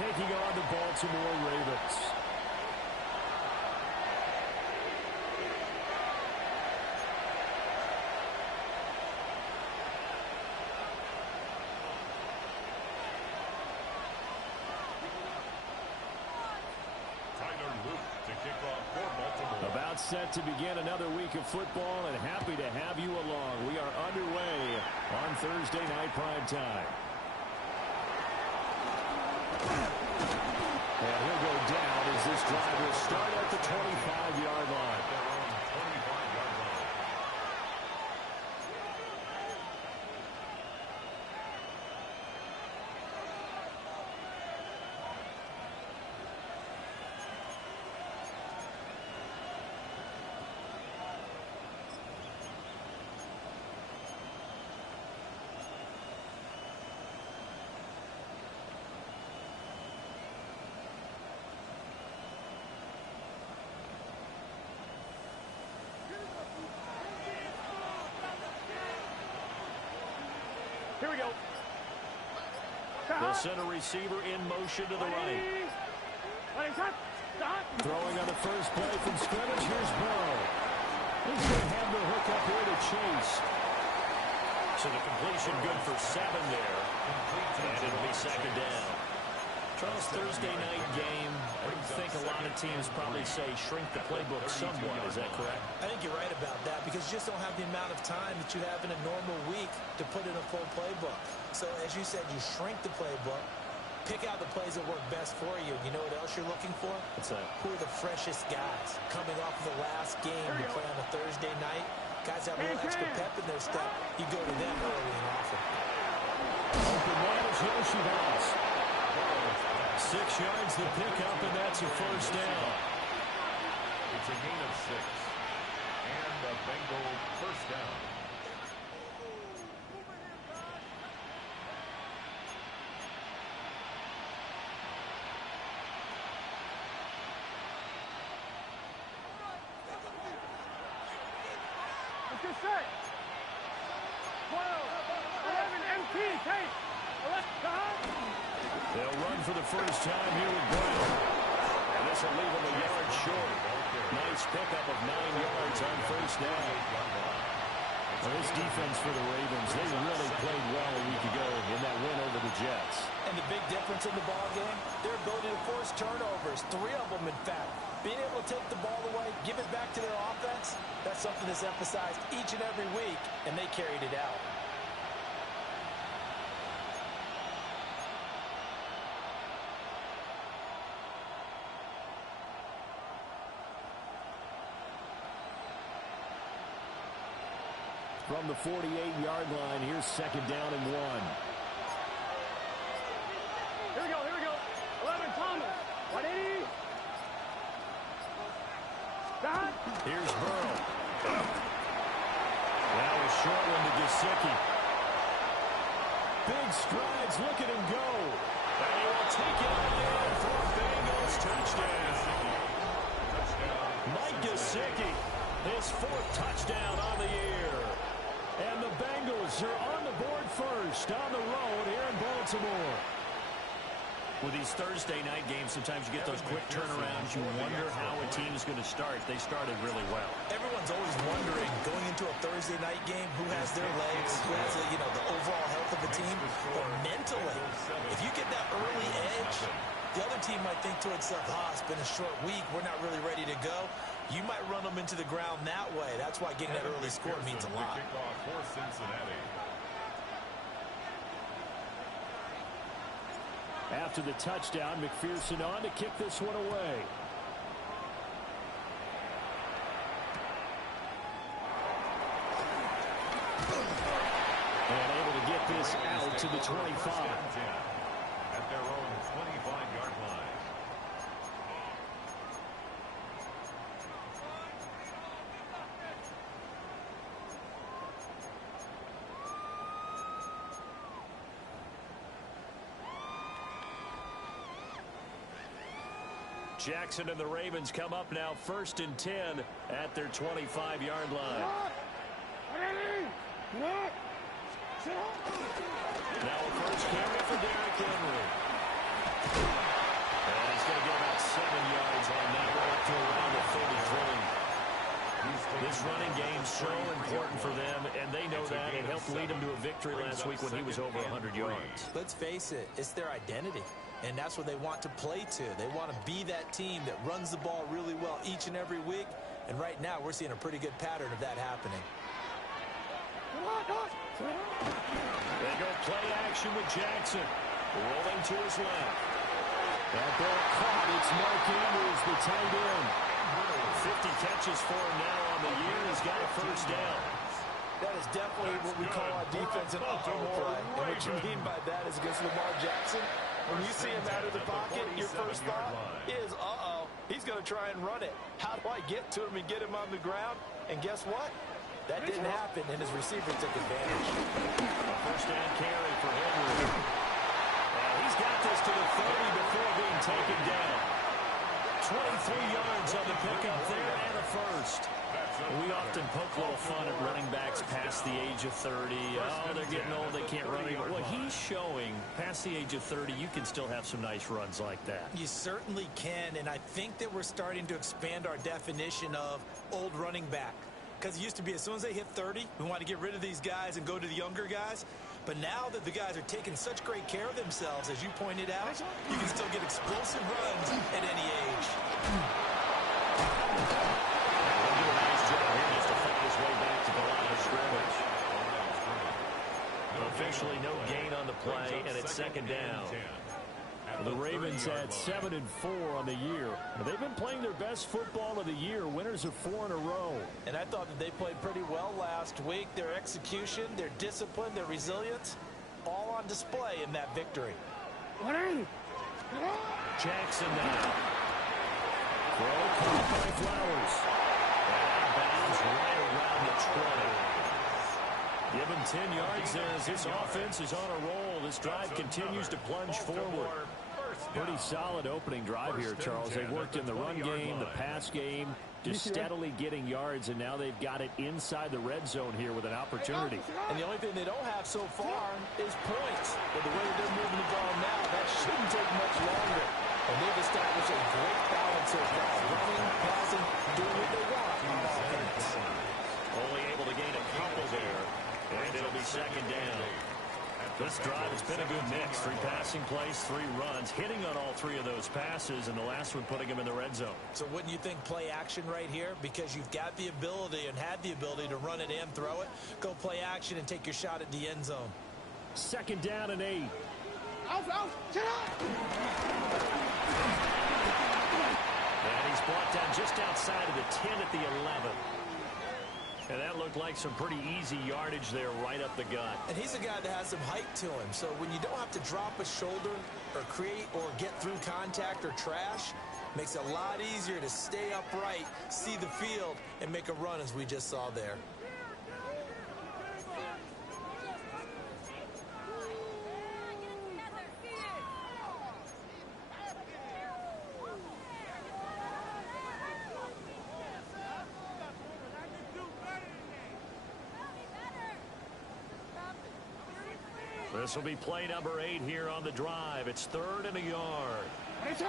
taking on the Baltimore Ravens. About set to begin another week of football, and happy to have you along. We are underway on Thursday night prime time. And he'll go down as this drive will start at the 25-yard line. Here we go. The center receiver in motion to the right. Throwing on the first play from scrimmage. Here's Burrow. He's going to have the hook up here to Chase. So the completion good for 7 there. And it'll be second down. Charles, Thursday night game, I think a lot of teams probably say shrink the playbook somewhat. Is that correct? I think you're right about that because you just don't have the amount of time that you have in a normal week to put in a full playbook. So as you said, you shrink the playbook, pick out the plays that work best for you. You know what else you're looking for? What's that? Who are the freshest guys coming off of the last game to play on a Thursday night? Guys have a little extra pep in their step. You go to them early and often. Open man is Yoshibas. 6 yards the pickup, and that's a first down. It's a gain of 6. And a Bengal first down. Let's get set. 12, 11, MT, take. They'll run for the first time here with Brown. And this will leave him a yard short. Nice pickup of 9 yards on first down. Well, this defense for the Ravens, they really played well a week ago in that win over the Jets. And the big difference in the ball game, their ability to force turnovers, 3 of them in fact. Being able to take the ball away, give it back to their offense, that's something that's emphasized each and every week, and they carried it out. From the 48-yard line, here's second down and 1. Here we go. 11, Thomas. 180. Stop. Here's Burrow. That was short one to Gesicki. Big strides, look at him go. And he will take it on in for a Bengals touchdown. Mike Gesicki, his 4th touchdown on the year. And the Bengals are on the board first on the road here in Baltimore. With these Thursday night games, sometimes you get those quick turnarounds. You wonder how a team is going to start. They started really well. Everyone's always wondering, going into a Thursday night game, who has their legs, who has the overall health of the team. But mentally, if you get that early edge, the other team might think to itself, it's been a short week. We're not really ready to go. You might run them into the ground that way. That's why getting that early score means a lot. After the touchdown, McPherson on to kick this one away. And able to get this out to the 25. At their own 25-yard line. Jackson and the Ravens come up now 1st and 10 at their 25-yard line. Now a first carry for Derrick Henry. to around the 33. This running game's so important for them, and they know that. It helped lead them to a victory last week when he was over 100 yards. Let's face it, it's their identity, and that's what they want to play to. They want to be that team that runs the ball really well each and every week, and right now we're seeing a pretty good pattern of that happening. They go play action with Jackson. Rolling to his left. That ball caught. It's Mark Andrews, the tight end. 50 catches for him now on the year. He's got a first down. That is definitely what we call our defense an uh-oh play. And what you mean by that is against Lamar Jackson, when you see him out of the pocket, your first thought is, uh-oh, he's going to try and run it. How do I get to him and get him on the ground? And guess what? That didn't happen, and his receiver took advantage. A first down carry for Henry. He's got this to the 30 before being taken down. 23 yards on the pickup there and a first. We often poke a little fun at running backs past the age of 30. Oh, they're getting old, they can't run anymore. Well, he's showing past the age of 30, you can still have some nice runs like that. You certainly can, and I think that we're starting to expand our definition of old running back. Because it used to be as soon as they hit 30, we want to get rid of these guys and go to the younger guys. But now that the guys are taking such great care of themselves, as you pointed out, you can still get explosive runs at any age. He'll do a nice job here just to find his way back to the line of scrimmage. Officially no gain on the play, and it's second down. The Ravens had 7-4 on the year. They've been playing their best football of the year, winners of 4 in a row. And I thought that they played pretty well last week. Their execution, their discipline, their resilience, all on display in that victory. Jackson now. Throw caught by Flowers. And out of bounds right around the 20. Give him 10 yards there as this offense is on a roll. This drive continues to plunge forward. Pretty solid opening drive here, Charles. They've worked in the run game, the pass game, just steadily getting yards, and now they've got it inside the red zone here with an opportunity. And the only thing they don't have so far is points. But the way that they're moving the ball now, that shouldn't take much longer. And they've established a great balance so far. Running, passing, doing what they want on offense. Only able to gain a couple there, and it'll be second down. This drive has been a good mix. 3 passing plays, 3 runs, hitting on all 3 of those passes, and the last one putting him in the red zone. So wouldn't you think play action right here? Because you've got the ability and had the ability to run it and throw it. Go play action and take your shot at the end zone. Second down and 8. Out, get up! And he's brought down just outside of the 10 at the 11. And that looked like some pretty easy yardage there right up the gut. And he's a guy that has some height to him. So when you don't have to drop a shoulder or create or get through contact or trash, makes it a lot easier to stay upright, see the field, and make a run as we just saw there. This will be play number 8 here on the drive. It's 3rd and a yard. Jackson,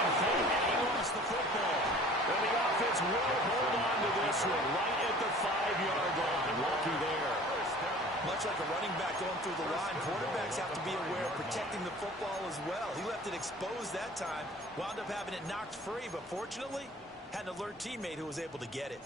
and he lost the football. And the offense will hold on to this one right at the 5-yard line. Lucky there. Much like a running back going through the line, quarterbacks have to be aware of protecting the football as well. He left it exposed that time, wound up having it knocked free, but fortunately, had an alert teammate who was able to get it.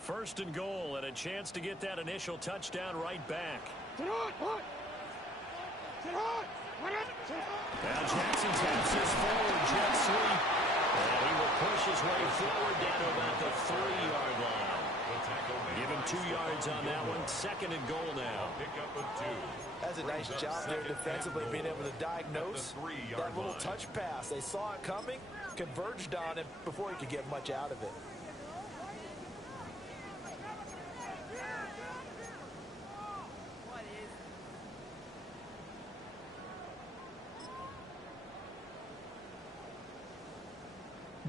First and goal, and a chance to get that initial touchdown right back. Now Jackson taps his forward jet sweep. And he will push his way forward down to about the 3-yard line. Give him 2 yards on that one. Second and goal now. That's a nice job there defensively, being able to diagnose that little touch pass. They saw it coming, converged on it before he could get much out of it.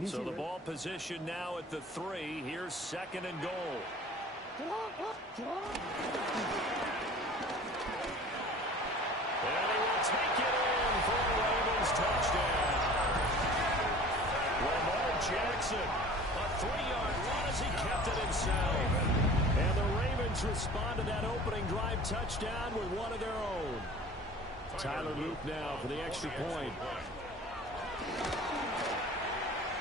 So the ball position now at the 3. Here's 2nd and goal. And he will take it in for a Ravens touchdown. Lamar Jackson, a 3-yard run as he kept it himself. And the Ravens respond to that opening drive touchdown with one of their own. Tyler Luke now for the extra point.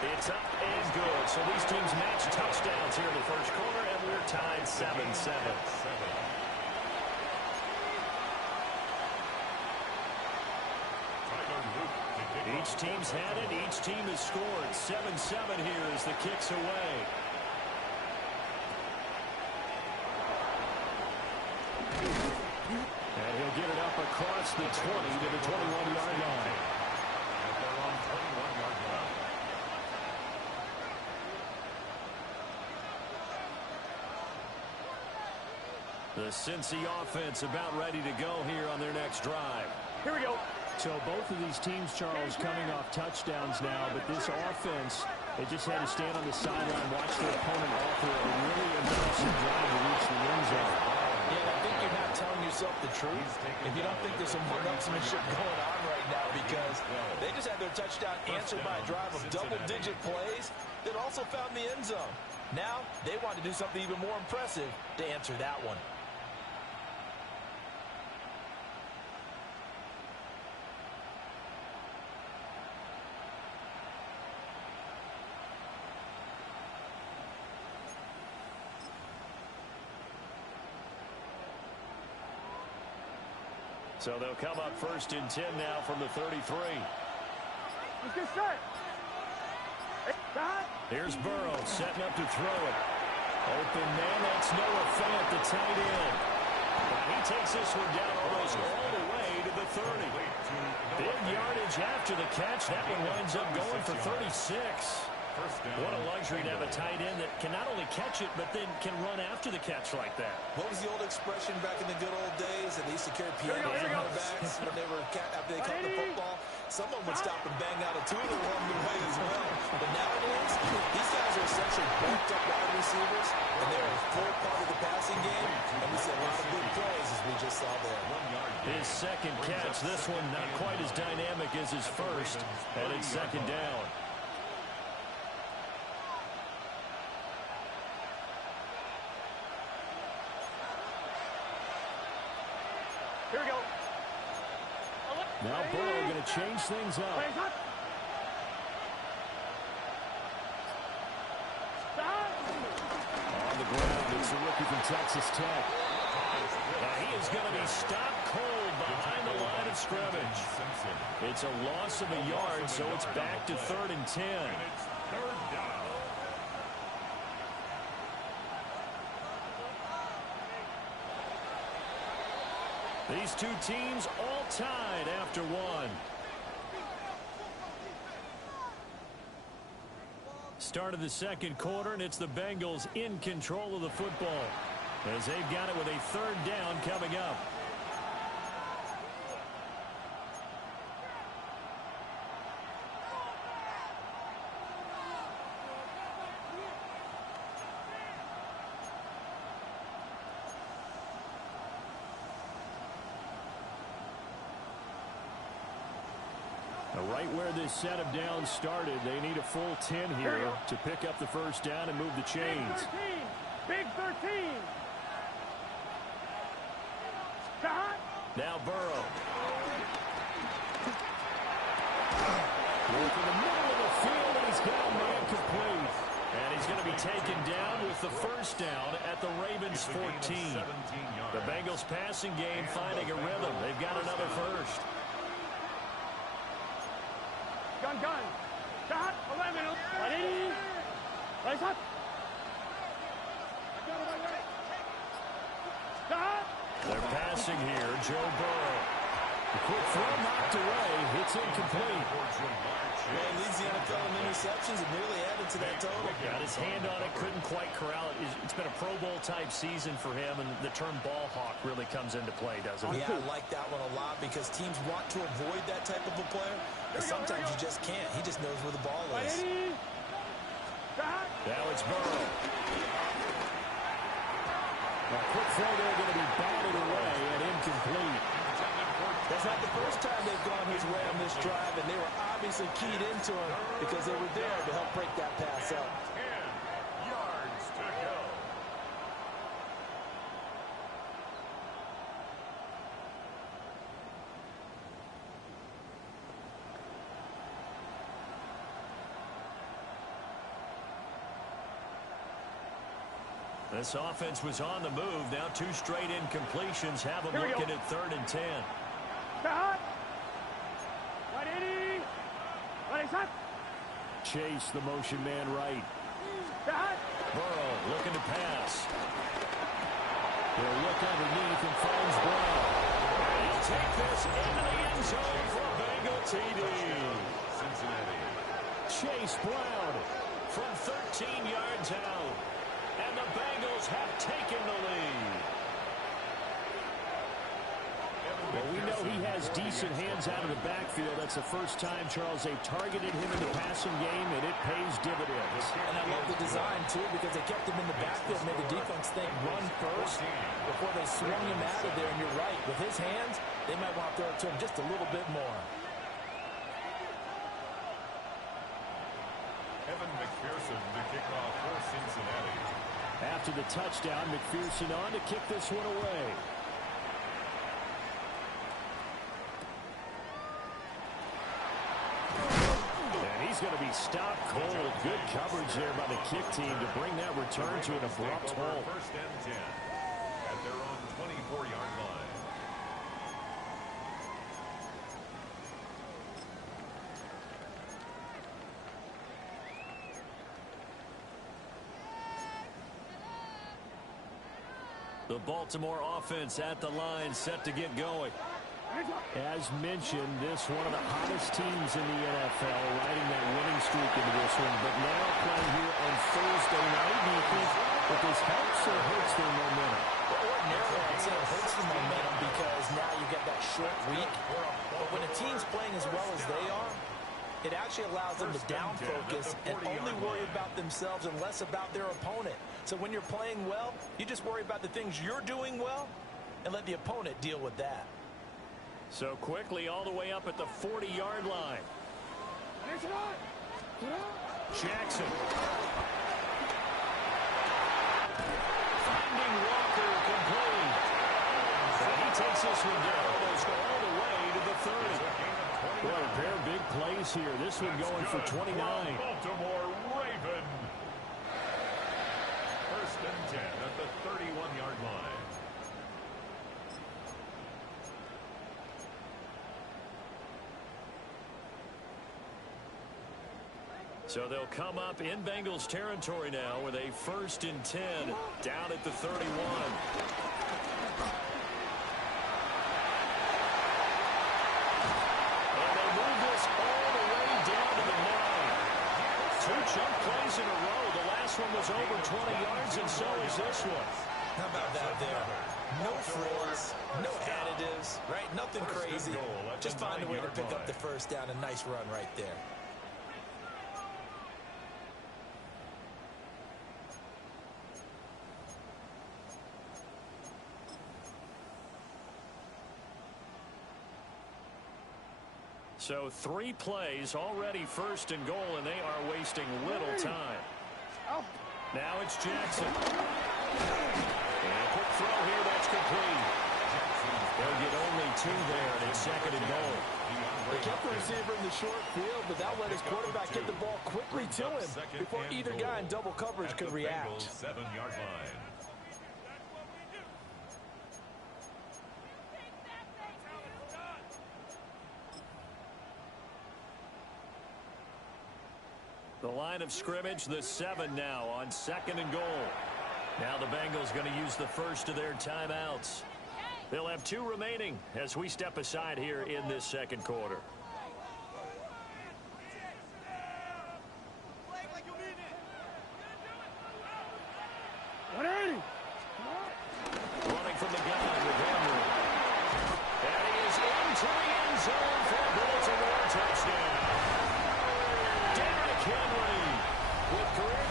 It's up and good. So these teams match touchdowns here in the first quarter, and we're tied 7-7. Each team's had it. Each team has scored. 7-7 here as the kick's away. And he'll get it up across the 20 to the 21-yard line. They're on 21-yard line. The Cincy offense about ready to go here on their next drive. Here we go. So both of these teams, Charles, coming off touchdowns now, but this offense, they just had to stand on the sideline, watch their opponent offer a really impressive drive to reach the end zone. Yeah, I think you're not telling yourself the truth if you don't think there's some one-upsmanship going on right now, because they just had their touchdown answered by a drive of double-digit plays that also found the end zone. Now they want to do something even more impressive to answer that one. So they'll come up 1st and 10 now from the 33. Let's get set. Here's Burrow setting up to throw it. Open man, that's Noah Fant, the tight end. He takes this one down almost all the way to the 30. Big yardage after the catch. That one winds up going for 36. What a luxury to have a tight end that can not only catch it, but then can run after the catch like that. What was the old expression back in the good old days? And they used to carry pianos on their backs when they were after they caught the football. Someone would stop and bang out a tune along the way as well. But nowadays, these guys are essentially bulked up wide receivers, and they're a full part of the passing game. And we see a lot of big plays as we just saw there. His second catch, this one not quite as dynamic as his first, and it's 2nd down. Here we go. Now Burrow going to change things up. On the ground, it's the rookie from Texas Tech. Now he is going to be stopped cold behind the line of scrimmage. It's a loss of a yard, so it's back to 3rd and 10. It's 3rd down. These two teams all tied after one. Start of the second quarter, and it's the Bengals in control of the football as they've got it with a 3rd down coming up. Right where this set of downs started, they need a full 10 here to pick up the 1st down and move the chains. Big 13. Now Burrow. Work in the middle of the field, and he's got a man complete. And he's going to be taken down with the 1st down at the Ravens 14. The Bengals passing game finding a rhythm. They've got another 1st. Gun. Stop. 11. Ready. Raise up. Stop. They're passing here. Joe Burrow. The quick throw knocked away. It's incomplete. Well, leads the NFL in interceptions and nearly added to that total. Got his hand on it. Couldn't quite corral it. It's been a Pro Bowl type season for him, and the term ball hawk really comes into play, doesn't it? Yeah, I like that one a lot because teams want to avoid that type of a player, but sometimes you just can't. He just knows where the ball is. Now it's Burrow. A quick throw there going to be batted away and incomplete. That's not the first time they've gone his way on this drive, and they were obviously keyed into him because they were there to help break that pass up. 10 yards to go. This offense was on the move. Now 2 straight incompletions have them looking at 3rd and 10. Chase, the motion man right. Burrow looking to pass. He'll look underneath and finds Brown. And he'll take this into the end zone for a Bengal TD. Cincinnati. Chase Brown from 13 yards out. And the Bengals have taken the lead. Well, we know he has decent hands out of the backfield. That's the first time, Charles, they've targeted him in the passing game, and it pays dividends. And I love the design, too, because they kept him in the backfield, made the defense think run first before they swung him out of there. And you're right, with his hands, they might want to throw it to him just a little bit more. Evan McPherson to kick off for Cincinnati. After the touchdown, McPherson on to kick this one away. And he's going to be stopped cold. Good coverage there by the kick team to bring that return to an abrupt halt. 1st and 10 at their own 24-yard line. The Baltimore offense at the line, set to get going. As mentioned, this one of the hottest teams in the NFL, riding that winning streak into this one. But now playing here on Thursday night, do you think that this helps or hurts their momentum? Well, ordinarily, I'd say it hurts the momentum because now you get that short week. But when a team's playing as well as they are, it actually allows them to down focus and only worry about themselves and less about their opponent. So when you're playing well, you just worry about the things you're doing well and let the opponent deal with that. So quickly all the way up at the 40-yard line. Jackson. Finding Walker complete. And he takes this one down almost all the way to the 30. Boy, a pair of big plays here. This one going for 29. Baltimore Raven. 1st and 10 at the 31-yard line. So they'll come up in Bengals territory now with a 1st and 10 down at the 31. And they move this all the way down to the 9. 2 chunk plays in a row. The last one was over 20 yards, and so is this one. How about that there? No frills, no additives, right? Nothing crazy. Just find a way to pick up the first down. A nice run right there. So 3 plays, already 1st and goal, and they are wasting little time. Now it's Jackson. And a quick throw here, that's complete. They'll get only 2 there, and it's 2nd and goal. They kept the receiver in the short field, but that let his quarterback get the ball quickly to him before either guy in double coverage could react. 7-yard line. The line of scrimmage, the 7 now on 2nd and goal. Now the Bengals going to use the first of their timeouts. They'll have 2 remaining as we step aside here in this 2nd quarter. Running from the gun with Henry. And he is into the end zone for a Baltimore touchdown. Henry with career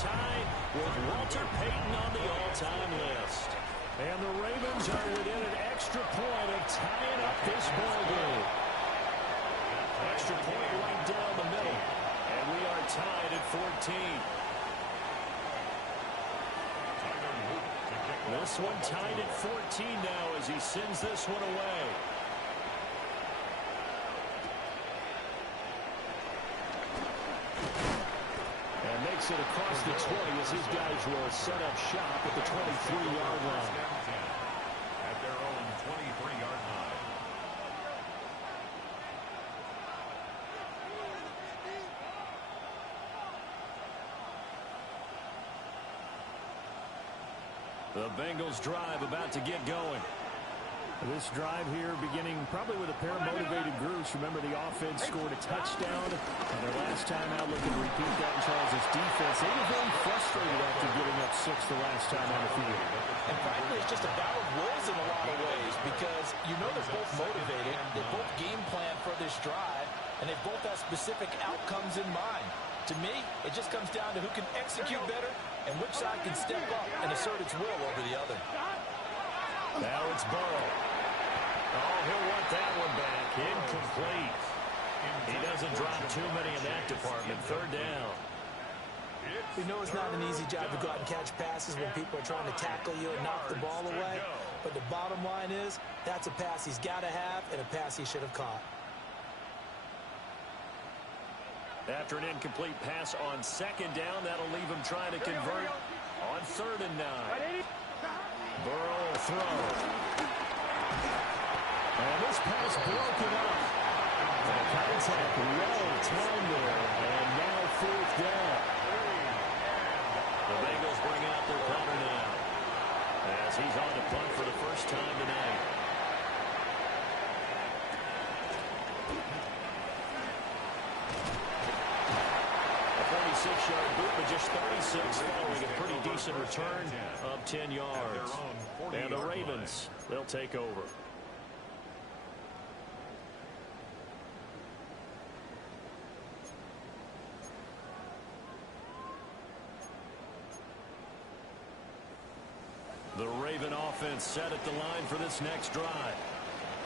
tie with Walter Payton on the all-time list. And the Ravens are within an extra point of tying up this ball game. Extra point right down the middle. And we are tied at 14. This one tied at 14 now as he sends this one away. And makes it across the 20 as his guys will set up shop at the 23-yard line. At their own 23-yard line. The Bengals drive about to get going. This drive here beginning probably with a pair of motivated groups. Remember, the offense scored a touchdown on their last time out. Looking to repeat that in Charles' defense. They were very frustrated after giving up 6 the last time on the field. And frankly, it's just a battle of wills in a lot of ways because you know they're both motivated. They both game plan for this drive, and they both have specific outcomes in mind. To me, it just comes down to who can execute better and which side can step up and assert its will over the other. Now it's Burrow. Oh, he'll want that one back. Incomplete. He doesn't drop too many in that department. Third down. We know it's not an easy job to go out and catch passes when people are trying to tackle you and knock the ball away. But the bottom line is, that's a pass he's got to have and a pass he should have caught. After an incomplete pass on second down, that'll leave him trying to convert on 3rd and 9. Burrow will throw. And this pass broken up. The contact well timed there. And now 4th down. The Bengals bringing up their punter now. As he's on to punt for the first time tonight. A 46-yard boot, but just 36 following a pretty decent return of 10 yards. And the Ravens, they'll take over. The Raven offense set at the line for this next drive.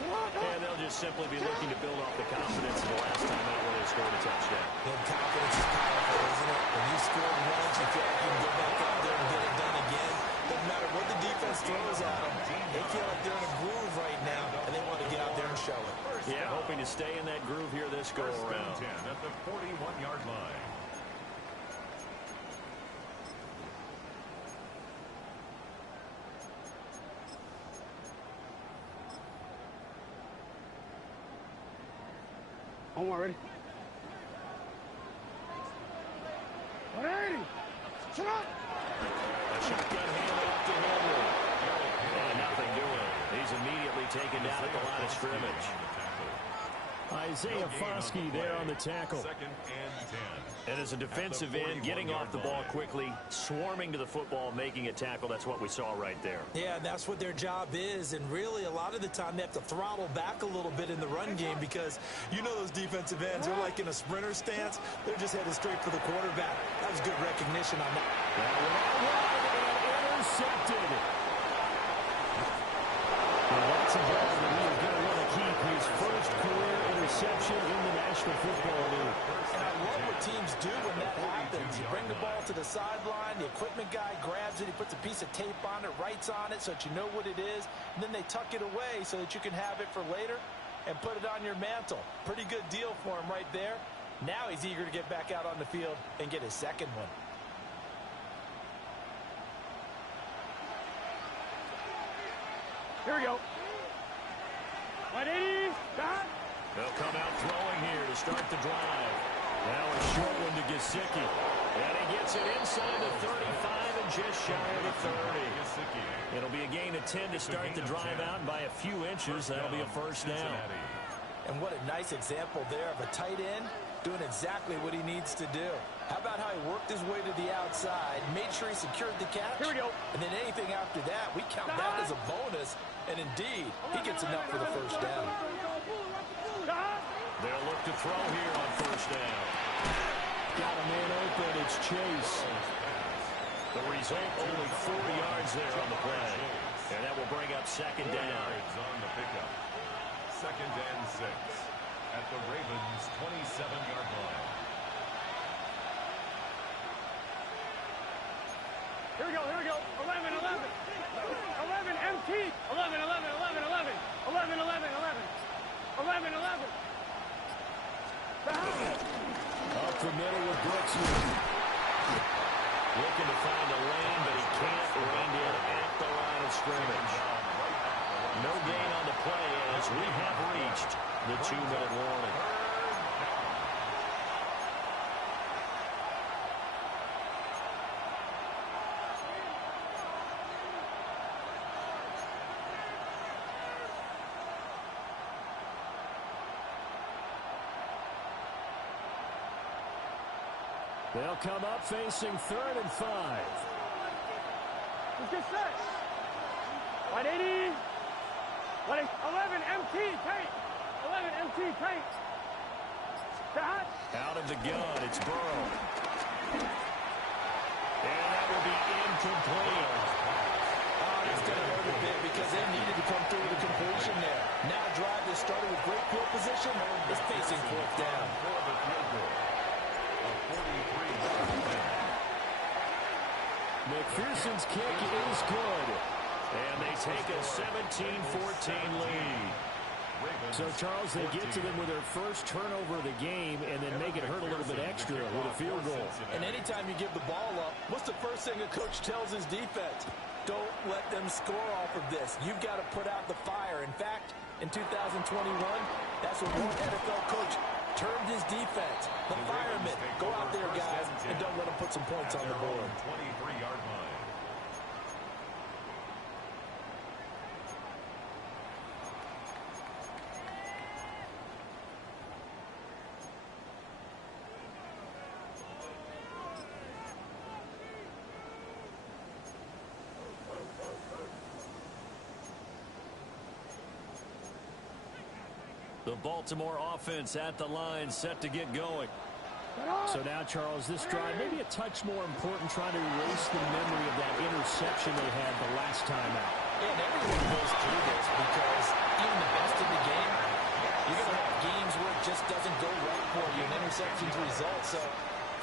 And they'll just simply be looking to build off the confidence of the last time out when they scored a touchdown. And confidence is powerful, isn't it? When you score once, you feel like you can go back out there and get it done again. Doesn't matter what the defense throws at them. They feel like they're in a groove right now, and they want to get out there and show it. Yeah, hoping to stay in that groove here this go-around. 10 at the 41-yard line. Omar, ready? 180. Shut up. A shotgun handoff to Henry. And nothing doing. He's immediately taken down at the line of scrimmage. Isaiah Foskey there on the tackle. 2nd and 10. And as a defensive end, getting off the ball quickly, swarming to the football, making a tackle. That's what we saw right there. Yeah, that's what their job is. And really, a lot of the time, they have to throttle back a little bit in the run game because you know those defensive ends, they're like in a sprinter stance. They're just headed straight for the quarterback. That was good recognition on that. That went out wide and intercepted. Well, that's a ball that he is going to want to keep his first career interception in the National Football League. And I love what teams do when that happens. You bring the ball to the sideline, the equipment guy grabs it, he puts a piece of tape on it, writes on it so that you know what it is, and then they tuck it away so that you can have it for later and put it on your mantle. Pretty good deal for him right there. Now he's eager to get back out on the field and get his second one. Here we go. 180. They'll come out throwing here to start the drive. Now a short one to Gesicki. And he gets it inside the 35 and just shy of the 30. It'll be a gain of 10 to start the drive out, and by a few inches, that'll be a first down. And what a nice example there of a tight end doing exactly what he needs to do. How about how he worked his way to the outside, made sure he secured the catch? Here we go. And then anything after that, we count that as a bonus. And indeed, he gets enough for the first down. They'll look to throw here on first down. Got a man open. It's Chase. The result, only 4 yards there on the play. And that will bring up second down. On the pickup. 2nd and 6 at the Ravens' 27-yard line. Here we go, here we go. 11, 11. 11, MT. 11, 11, 11, 11. 11, 11, 11. 11, 11. Up the middle with Brooks here. Looking to find a lane, but he can't. Reined in at the line of scrimmage. No gain on the play as we have reached the 2-minute warning. They'll come up facing 3rd and 5. Let's get set. 180. 11, MT, tight. 11, MT, tight. Back. Out of the gun, it's Burrow. And that will be incomplete. It's going to hurt a bit because they needed to come through with a completion there. Now a drive that started with great field position is facing 4th down. McPherson's kick is good. And they take a 17-14 lead. So, Charles, they get to them with their first turnover of the game and then make it hurt a little bit extra with a field goal. And anytime you give the ball up, what's the first thing a coach tells his defense? Don't let them score off of this. You've got to put out the fire. In fact, in 2021, that's what one NFL coach termed his defense. The firemen. Go out there, guys, and don't let them put some points on the board. 23-yard line. The Baltimore offense at the line, set to get going. So now, Charles, this drive maybe a touch more important, trying to erase the memory of that interception they had the last time out. Yeah, and everyone goes through this because even the best in the game, you're going to have games where it just doesn't go right for you, and interceptions result. So,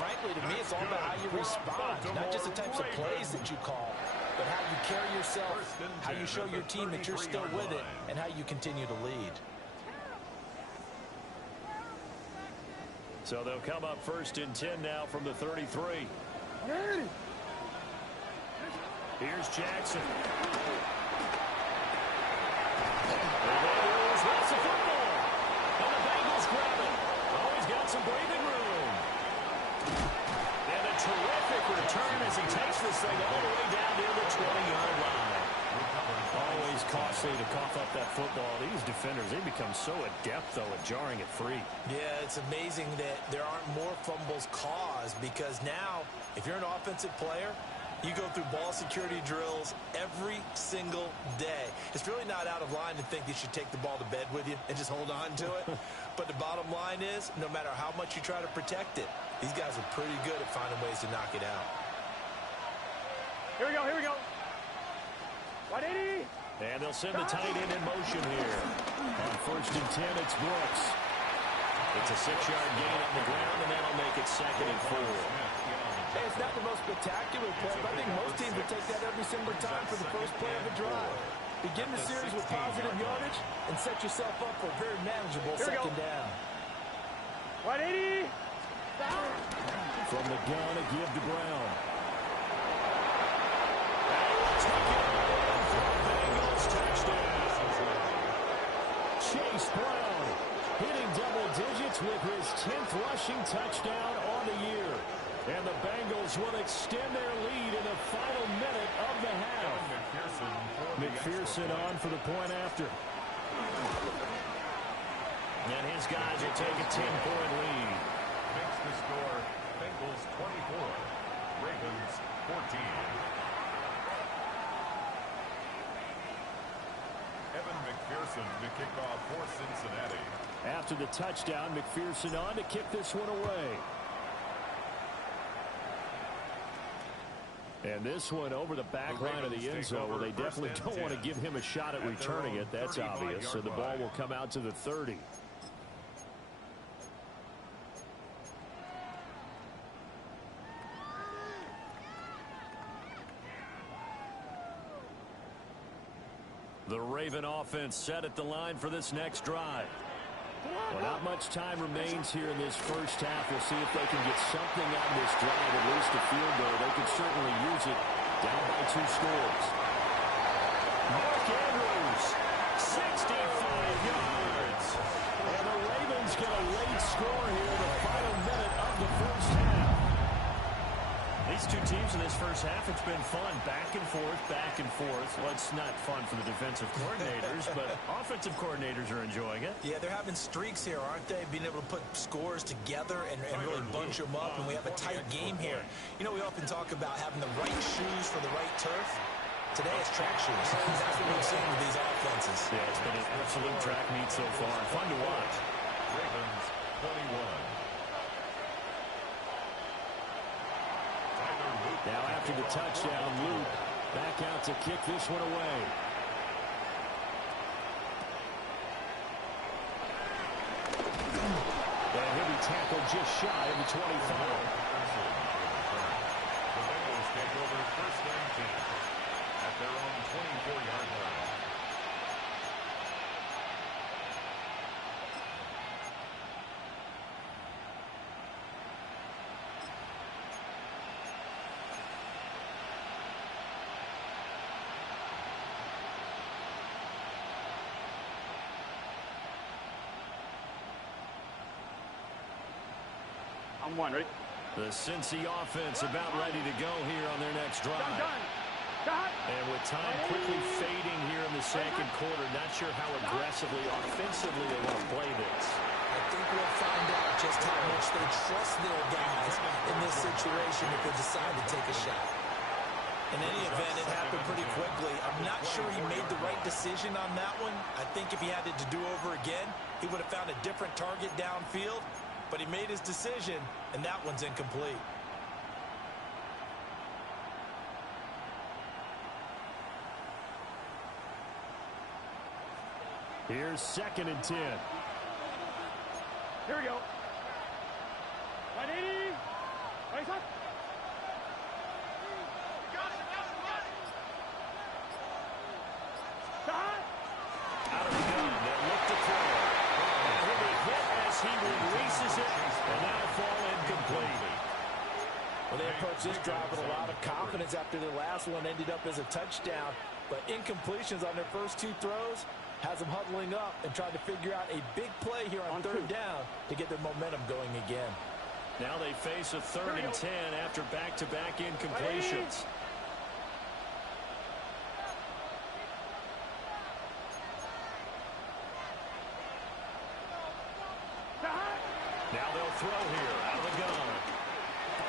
frankly, to me, it's all about how you respond, not just the types of plays that you call, but how you carry yourself, how you show your team that you're still with it, and how you continue to lead. So they'll come up 1st and 10 now from the 33. Here's Jackson. There's lots of football. And the Bengals grab it. Oh, he's got some breathing room. And a terrific return as he takes this thing all the way down near the 20-yard line. Always costly to cough up that football. These defenders, they become so adept, though, at jarring it free. Yeah, it's amazing that there aren't more fumbles caused because now, if you're an offensive player, you go through ball security drills every single day. It's really not out of line to think you should take the ball to bed with you and just hold on to it. But the bottom line is, no matter how much you try to protect it, these guys are pretty good at finding ways to knock it out. Here we go, here we go. 180. And they'll send the tight end in motion here. On 1st and 10, it's Brooks. It's a 6-yard gain on the ground, and that'll make it 2nd and 4. Hey, it's not the most spectacular play, but I think most teams will take that every single time for the first play of a drive. Begin the series with positive yardage and set yourself up for a very manageable second down. 180. From the gun, a give to Brown. Chase Brown hitting double digits with his 10th rushing touchdown on the year. And the Bengals will extend their lead in the final minute of the half. McPherson on for the point after. And his guys will take a 10-point lead. Makes the score Bengals 24, Ravens 14. Evan McPherson to kick off for Cincinnati. After the touchdown, McPherson on to kick this one away. And this one over the back line of the end zone. Well, they definitely don't want to give him a shot at returning it. That's obvious. So the ball will come out to the 30. The Raven offense set at the line for this next drive. Well, not much time remains here in this first half. We'll see if they can get something out of this drive, at least a field goal. They could certainly use it. Down by 2 scores. Mark Andrews, 65 yards. And the Ravens get a late score here in the final minute of the first half. These two teams in this first half, it's been fun. Back and forth, back and forth. Well, it's not fun for the defensive coordinators, but offensive coordinators are enjoying it. Yeah, they're having streaks here, aren't they? Being able to put scores together and really bunch them up, and we have a tight game here. You know, we often talk about having the right shoes for the right turf. Today it's track shoes. That's what we've seen with these offenses. Yeah, it's been an absolute track meet so far. Fun to watch. Ravens 21. Now after the touchdown, Luke back out to kick this one away. And he'll be tackled just shy of the 25. The Bengals take over first and 10 at their own 24-yard line. I'm one, ready? The Cincy offense about ready to go here on their next drive. And with time quickly fading here in the second quarter, not sure how aggressively, offensively they want to play this. I think we'll find out just how much they trust their guys in this situation if they decide to take a shot. In any event, it happened pretty quickly. I'm not sure he made the right decision on that one. I think if he had it to do over again, he would have found a different target downfield. But he made his decision, and that one's incomplete. Here's 2nd and 10. Here we go. 180. Right up. Out of the gun. They'll look to throw. And he'll be hit as he releases it, and that'll fall incomplete. Well, they approached this drive with a lot of confidence after their last one ended up as a touchdown. But incompletions on their first 2 throws has them huddling up and trying to figure out a big play here on 3rd down to get their momentum going again. Now they face a 3rd and 10 after back-to-back incompletions. Now they'll throw here out of the gun.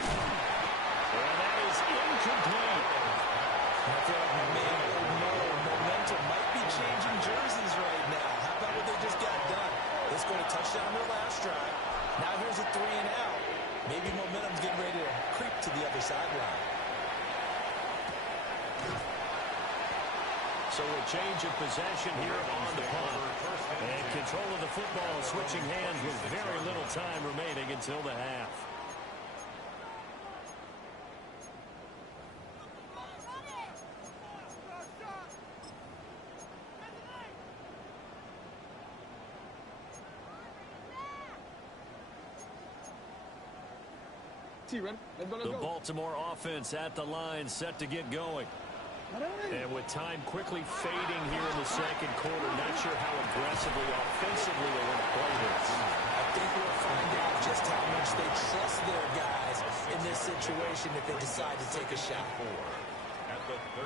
And that is incomplete. I feel like my man, momentum might be changing jerseys right now. How about what they just got done? They scored a touchdown on their last drive. Now here's a 3 and out. Maybe momentum's getting ready to creep to the other sideline. So a change of possession here on the punt. And control of the football switching hands with very little time remaining until the half. The Baltimore offense at the line set to get going. And with time quickly fading here in the second quarter, not sure how aggressively, offensively they want to play this. I think we'll find out just how much they trust their guys in this situation if they decide to take a shot.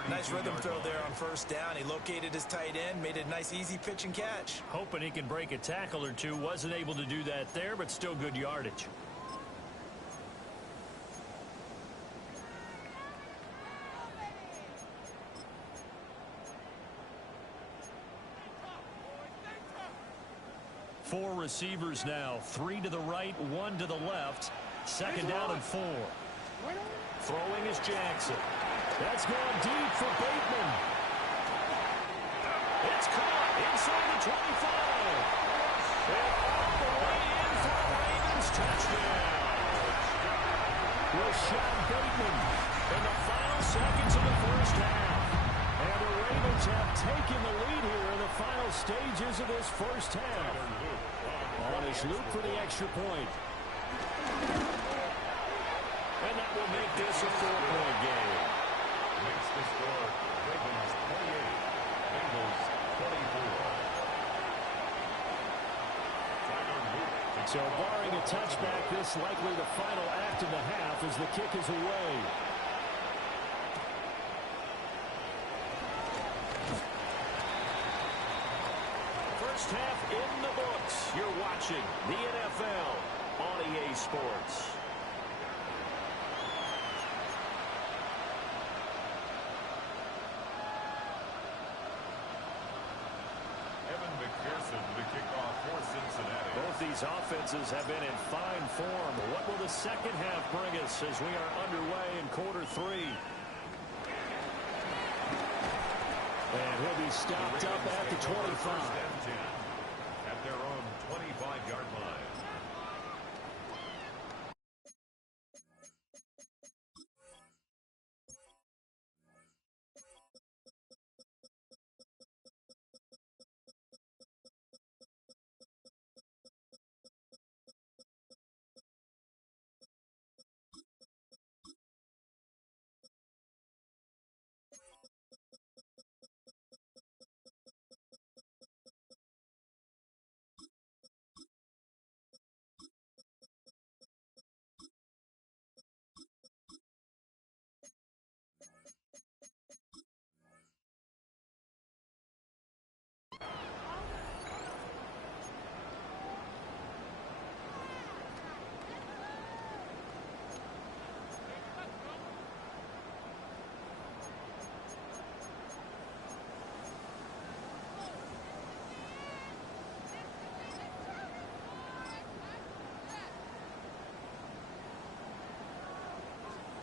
Nice rhythm throw there on 1st down. He located his tight end, made a nice easy pitch and catch. Hoping he can break a tackle or two. Wasn't able to do that there, but still good yardage. Four receivers now, 3 to the right, 1 to the left. 2nd down and 4. Throwing is Jackson. That's gone deep for Bateman. It's caught inside the 25. And all the way in for a Ravens touchdown. Rashad Bateman in the final seconds of the first half. And the Ravens have taken the lead here in the final stages of this first half. On his loop for the extra point. And that will make this a 4-point game. Makes the score Ravens 28, Bengals 24. So barring a touchback, this likely the final act of the half as the kick is away. First half in the books. You're watching the NFL on EA Sports. The kickoff for Cincinnati. Both these offenses have been in fine form. What will the second half bring us as we are underway in quarter 3? And he'll be stopped up at the 25. At their own 25-yard line.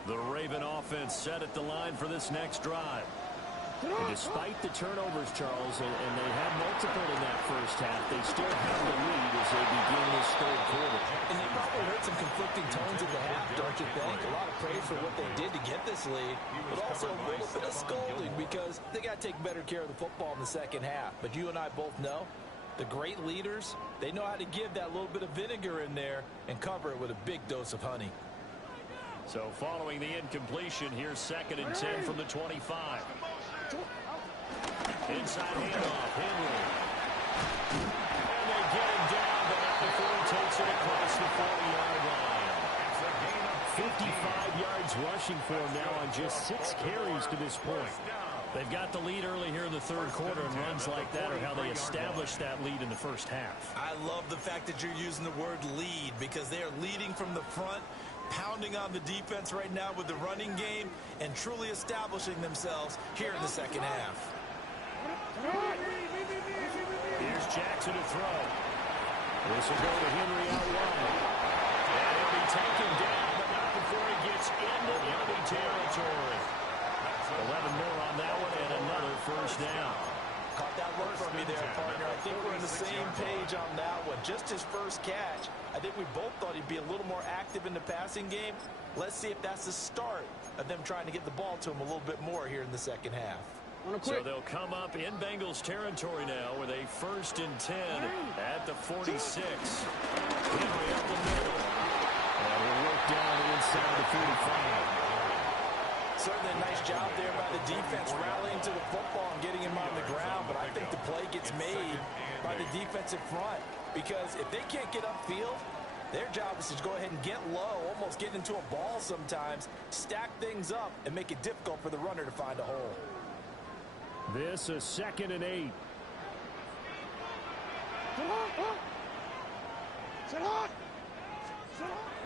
The Raven offense set at the line for this next drive. And despite the turnovers, Charles, and they had multiple in that first half, they still have the lead as they begin this third quarter. And they probably heard some conflicting tones at the half, don't you think? A lot of praise for what they did to get this lead, but also a little bit of scolding because they got to take better care of the football in the second half. But you and I both know the great leaders, they know how to give that little bit of vinegar in there and cover it with a big dose of honey. So following the incompletion, here's 2nd and 10 from the 25. Inside handoff, Henry. And they get him down, but not before he takes it across the 40-yard line. 55 yards rushing for him now on just 6 carries to this point. They've got the lead early here in the third quarter, and runs like that are how they established that lead in the first half. I love the fact that you're using the word lead because they are leading from the front, pounding on the defense right now with the running game and truly establishing themselves here in the second half. Here's Jackson to throw. This will go to Henry out wide. And he'll be taken down, but not before he gets into enemy territory. 11 more on that one and another first down. Caught that look from me there, partner. I think we're on the same page on that one. Just his first catch. I think we both thought he'd be a little more active in the passing game. Let's see if that's the start of them trying to get the ball to him a little bit more here in the second half. So they'll come up in Bengals territory now with a 1st and 10 at the 46. Henry up the middle. And he'll work down inside the 45. Certainly a nice job there by the defense rallying to the football and getting him on the ground, but I think the play gets made by the defensive front because if they can't get upfield, their job is to go ahead and get low, almost get into a ball sometimes, stack things up, and make it difficult for the runner to find a hole. This is 2nd and 8.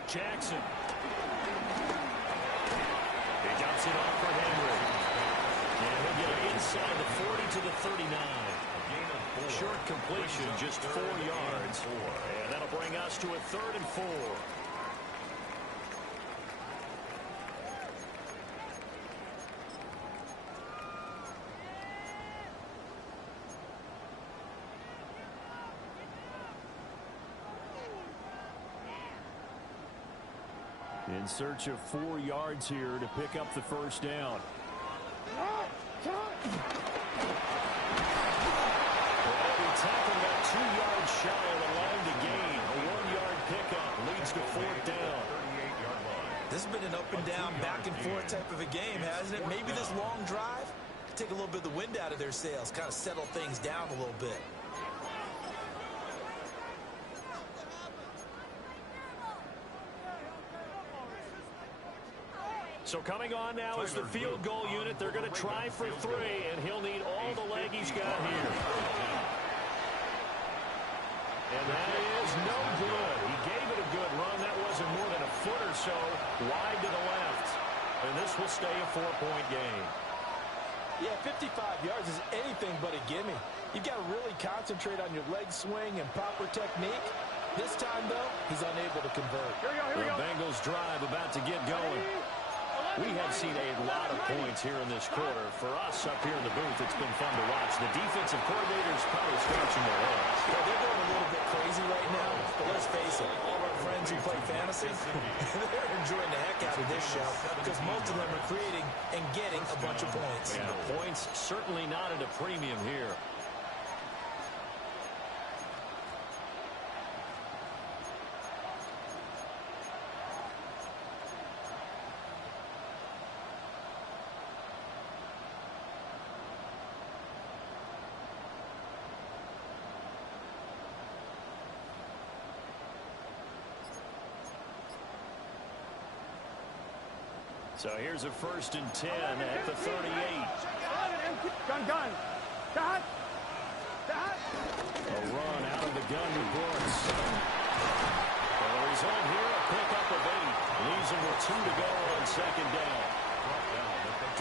Jackson. He dumps it off for Henry. And he'll get it inside the 40 to the 39. Short completion, just 4 yards. And that'll bring us to a 3rd and 4. In search of 4 yards here to pick up the first down. The tackle got 2 yards shy of the line to gain. A 1-yard pickup leads to 4th down. This has been an up and down, back and forth type of a game, hasn't it? Maybe this long drive take a little bit of the wind out of their sails, kind of settle things down a little bit. So coming on now is the field goal unit. They're going to try for 3, and he'll need all the leg he's got here. And that is no good. He gave it a good run. That wasn't more than a foot or so wide to the left. And this will stay a 4-point game. Yeah, 55 yards is anything but a gimme. You've got to really concentrate on your leg swing and proper technique. This time, though, he's unable to convert. Here we go. The Bengals drive about to get going. We have seen a lot of points here in this quarter. For us up here in the booth, it's been fun to watch. The defensive coordinator's probably scratching their heads. Yeah, they're going a little bit crazy right now, but let's face it, all of our friends who play fantasy, they're enjoying the heck out of this show because most of them are creating and getting a bunch of points. Yeah, points certainly not at a premium here. So here's a 1st and 10 at the 38. Gun. Dot. A run out of the gun to Brooks. And the result here, a pickup of 8. Leaves him with 2 to go on 2nd down.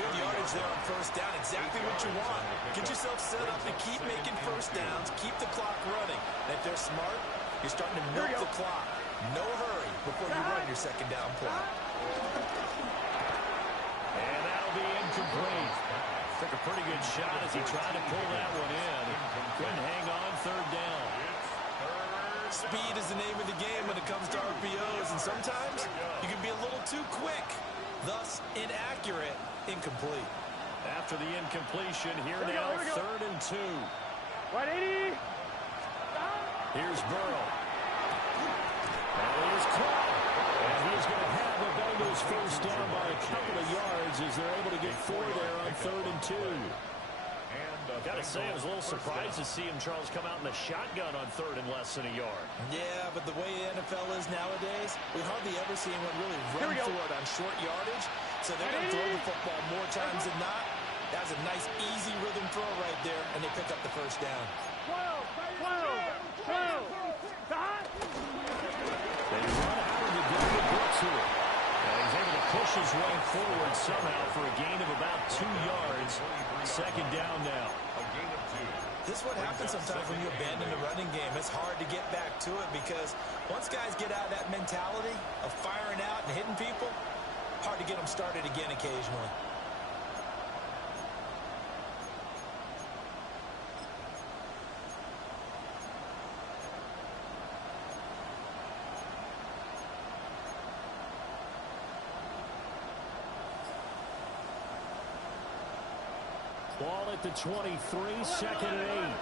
Good yardage there on 1st down. Exactly what you want. Get yourself set up to keep making 1st downs. Keep the clock running. And if they're smart, you're starting to milk the clock. No hurry before you run your 2nd down play. And that'll be incomplete. Took a pretty good shot as he tried to pull that one in. Couldn't hang on 3rd down. Speed is the name of the game when it comes to RPOs, and sometimes you can be a little too quick, thus inaccurate, incomplete. After the incompletion, here now, 3rd and 2. 180. Here's Burrow. And he is caught. And he's going to have the Bengals first down by a couple of yards as they're able to get 4 there on 3rd and 2. Got to say, I was a little surprised to see him, Charles, come out in the shotgun on 3rd and less than a yard. Yeah, but the way the NFL is nowadays, we hardly ever see anyone really run for it on short yardage. So they're going to throw the football more times than not. That's a nice, easy rhythm throw right there, and they pick up the first down. 12. They run out of the gun with Brooks here. And he's able to push his way forward somehow for a gain of about 2 yards. 2nd down now. This is what happens sometimes when you abandon the running game. It's hard to get back to it because once guys get out of that mentality of firing out and hitting people, hard to get them started again occasionally. Ball at the 23, 2nd and 8.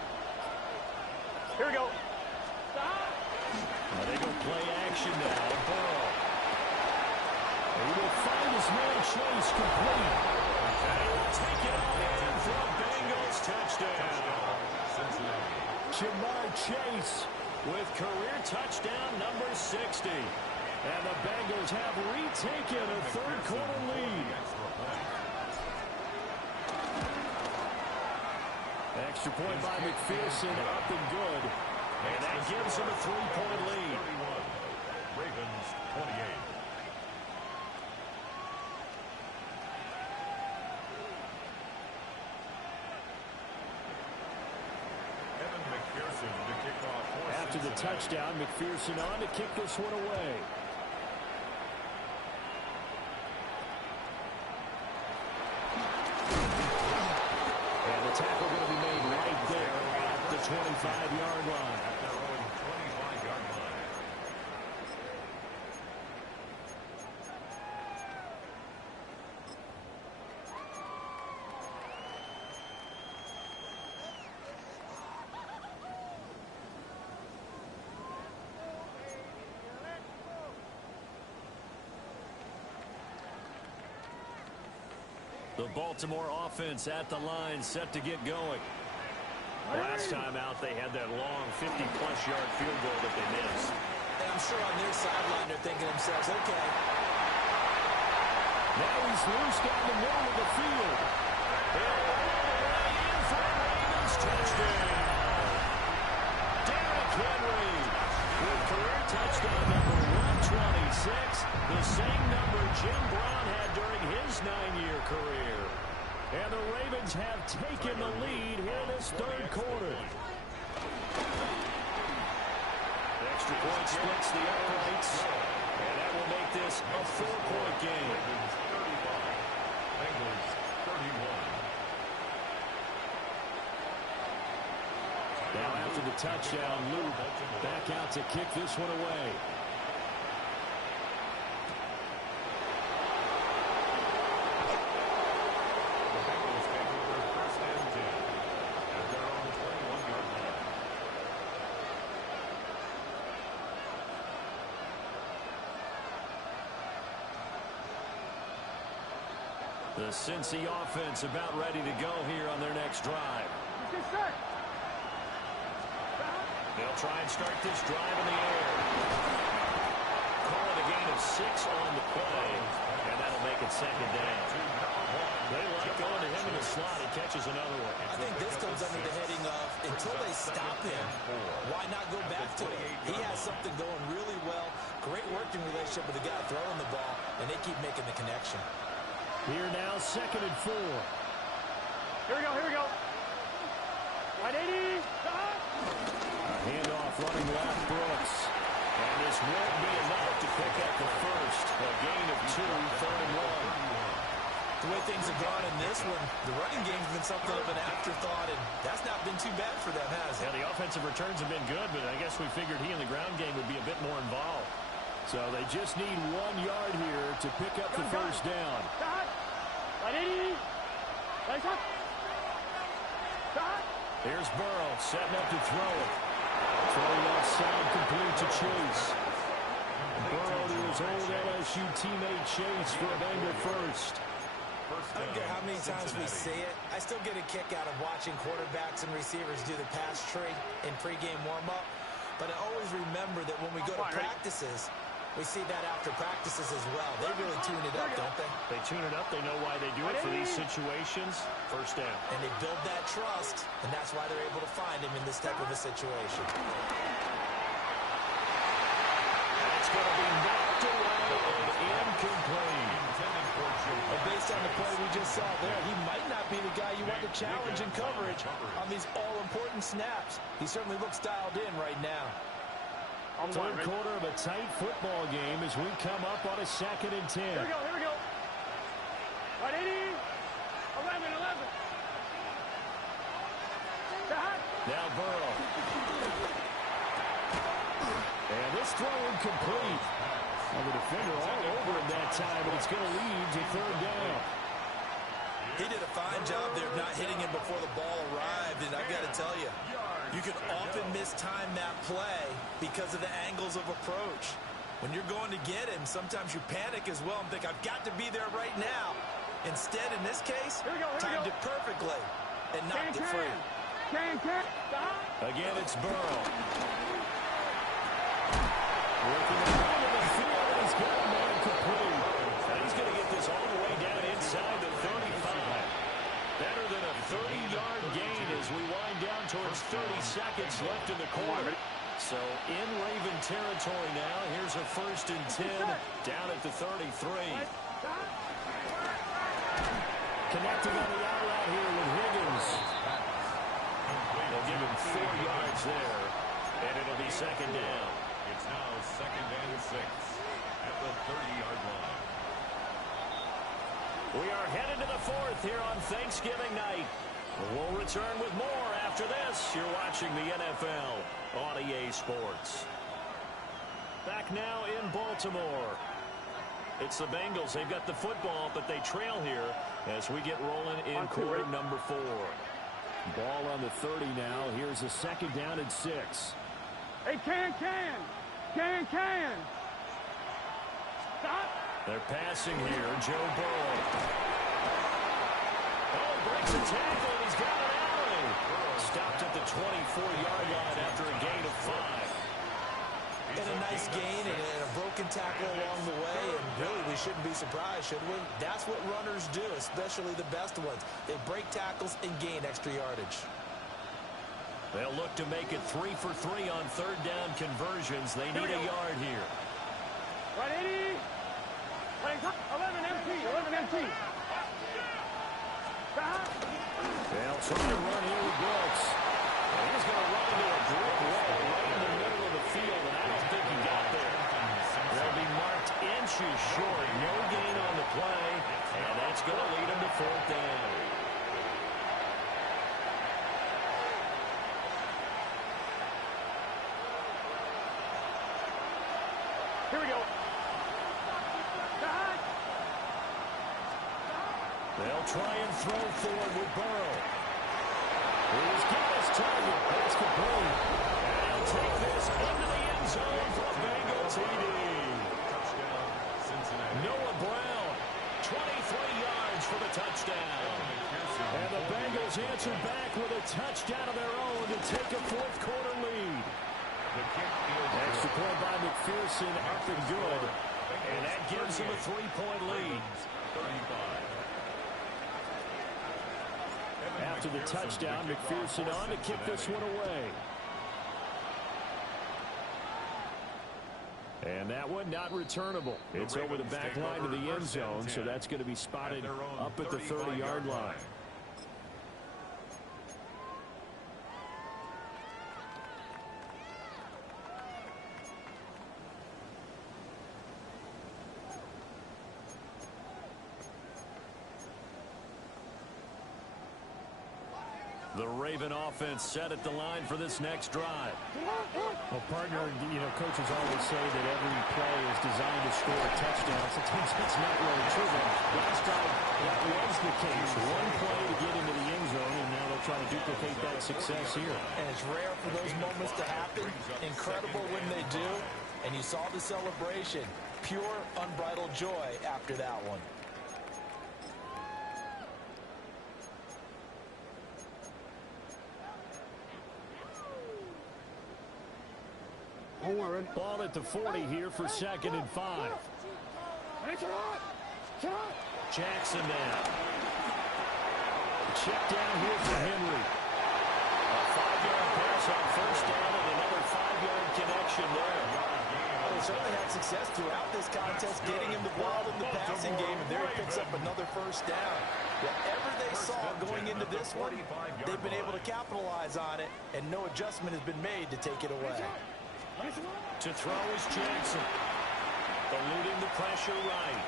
Here we go. Now they go play action now. Burrow. He will find his man Chase complete. And he will take it on in for a Bengals touchdown. Jamar Chase with career touchdown number 60. And the Bengals have retaken a 3rd quarter lead. Extra point by McPherson, up and good. And that gives him a 3-point lead. Ravens 28. Evan McPherson to kick off. After the touchdown, McPherson on to kick this one away. Tackle going to be made right there at the 25-yard line. At their own 25-yard line. The Baltimore offense at the line, set to get going. Last time out, they had that long 50-plus yard field goal that they missed. And I'm sure on their sideline they're thinking to themselves, okay. Now he's loose down the middle of the field. And in for a Ravens touchdown. Derrick Henry with career touchdown number 126, the same number Jim Brown had during his 9-year career. And the Ravens have taken the lead here in this third quarter. The extra point splits the uprights, and that will make this a 4-point game. Ravens 35, Bengals 31. Now after the touchdown, Luke back out to kick this one away. The Cincy offense about ready to go here on their next drive. They'll try and start this drive in the air. Call it a gain of 6 on the play, and that'll make it second down. They like going to him in the slot. He catches another one. I think this comes under the heading of, until they stop him, why not go back to him? He has something going really well. Great working relationship with the guy throwing the ball, and they keep making the connection. Here now, 2nd and 4. Here we go. 180. A handoff running left, Brooks. And this won't be enough to pick up the first. A gain of 2, 3rd and 1. The way things have gone in this one, the running game's been something of an afterthought, and that's not been too bad for them, has it? Yeah, the offensive returns have been good, but I guess we figured he in the ground game would be a bit more involved. So they just need 1 yard here to pick up the first down. 180. Here's Burrow setting up to throw it. Throwing outside, complete to Chase. Burrow to his old LSU teammate Chase for a Bengal first. I don't care how many times we see it, I still get a kick out of watching quarterbacks and receivers do the pass tree in pregame warm-up. But I always remember that when we go to practices, we see that after practices as well. They really tune it up, don't they? They tune it up. They know why they do it for these situations. First down. And they build that trust, and that's why they're able to find him in this type of a situation. That's going to be knocked away and incomplete. But based on the play we just saw there, he might not be the guy you want to challenge in coverage on these all-important snaps. He certainly looks dialed in right now. Third quarter of a tight football game as we come up on a 2nd and 10. Here we go. 180. 11. Now Burrow. And this throw incomplete. And the defender all over him that time, but it's going to lead to 3rd down. He did a fine job there of not hitting him before the ball arrived, and I've got to tell you, you can often mistime that play because of the angles of approach. When you're going to get him, sometimes you panic as well and think, I've got to be there right now. Instead, in this case, timed it perfectly and knocked it free. Again, it's Burrow. Working around in the field, and he's got a man complete. And he's going to get this all the way down inside the 35. Better than a 30-yard gain as we wind down towards 30 seconds left in the quarter. So in Raven territory now. Here's a 1st and 10 down at the 33. Connecting on the out route here with Higgins. They'll give him 4 yards there, and it'll be 2nd down. It's now 2nd and 6 at the 30-yard line. We are headed to the 4th here on Thanksgiving night. We'll return with more after this. You're watching the NFL on EA Sports. Back now in Baltimore. It's the Bengals. They've got the football, but they trail here as we get rolling in quarter number 4. Ball on the 30 now. Here's a 2nd down and 6. Hey, can. Stop. They're passing here. Joe Burrow. Oh, he breaks a tackle, and he's got an alley. Stopped at the 24-yard line after a gain of 5. And a nice gain and a broken tackle along the way, and really we shouldn't be surprised, should we? That's what runners do, especially the best ones. They break tackles and gain extra yardage. They'll look to make it 3 for 3 on third down conversions. They need a yard here. Right, 80. 11 MT. 11 MT. They'll try to run here with Brooks. And he's going to run into a brick wall right in the middle of the field, and I don't think he got there. They'll be marked inches short. No gain on the play, and that's going to lead him to fourth down. Here we go. They'll try and throw forward with Burrow. He's got his target. That's complete. And he'll take this into the end zone for a Bengal TD. Touchdown, Cincinnati. Noah Brown, 23 yards for the touchdown. And the Bengals answer back with a touchdown of their own to take a fourth quarter lead. The kick is Extra point by McPherson, up and good. And that gives him a 3-point lead. 35. After the touchdown, McPherson on to kick this one away. And that one not returnable. It's over the back line to the end zone, so that's going to be spotted up at the 30-yard line. The Raven offense set at the line for this next drive. Well, partner, coaches always say that every play is designed to score a touchdown. Sometimes that's not really true. Last drive, that was the case. One play to get into the end zone, and now they'll try to duplicate that success here. And it's rare for those moments to happen. Incredible when they do. And you saw the celebration. Pure, unbridled joy after that one. Ball at the 40 here for 2nd and 5. Jackson now. Check down here for Henry. A 5-yard pass on first down and another 5-yard connection there. Well, they certainly had success throughout this contest getting him the ball in the passing game, and there he picks up another first down. Whatever they saw going into this one, they've been able to capitalize on it, and no adjustment has been made to take it away. To throw is Jackson. Eluding the pressure right.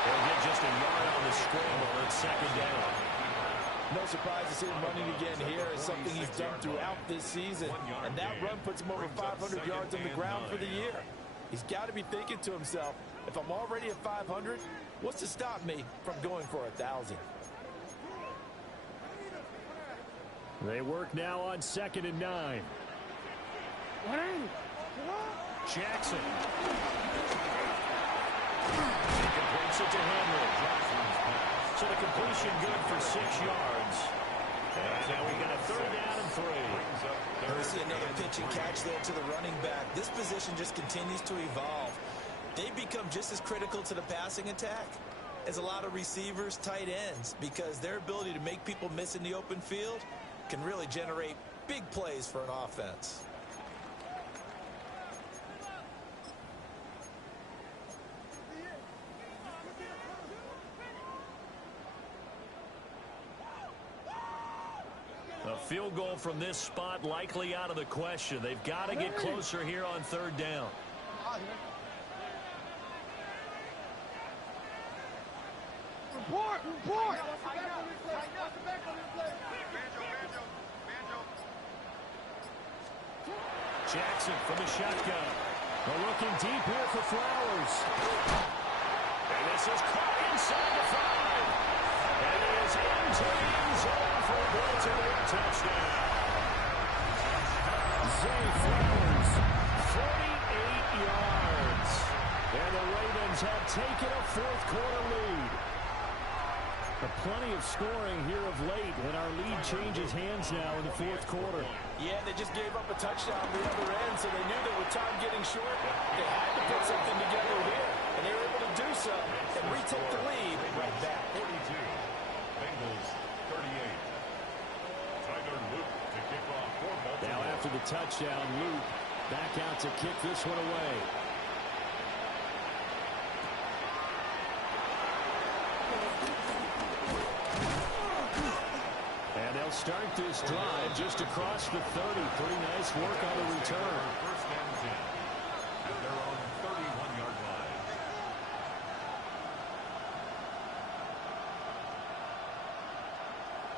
They'll get just a yard on the scramble at 2nd down. No surprise to see him running again here. It's something he's done throughout this season. And that run puts him over 500 yards on the ground for the year. He's got to be thinking to himself, if I'm already at 500, what's to stop me from going for 1,000? They work now on 2nd and 9. Jackson. He completes it to Henry. So the completion good for 6 yards. And now we got a 3rd down and 3. And we see another pitch and catch there to the running back. This position just continues to evolve. They become just as critical to the passing attack as a lot of receivers, tight ends, because their ability to make people miss in the open field can really generate big plays for an offense. A field goal from this spot likely out of the question. They've got to get closer here on 3rd down. Report! Jackson from the shotgun. They're looking deep here for Flowers. And this is caught inside the 5. And it is into the end zone for a Baltimore touchdown. Zay Flowers, 48 yards. And the Ravens have taken a 4th quarter lead. Plenty of scoring here of late, and our lead changes hands now in the fourth quarter. Yeah, they just gave up a touchdown on the other end, so they knew that with time getting short, they had to put something together here. And they were able to do so and retake the lead right back. 42. Bengals 38. Tyler Luke to kick off for Baltimore. Now after the touchdown, Luke back out to kick this one away. And they'll start this drive just across the 30. Pretty nice work on the return. First and 10 at their own 31-yard line.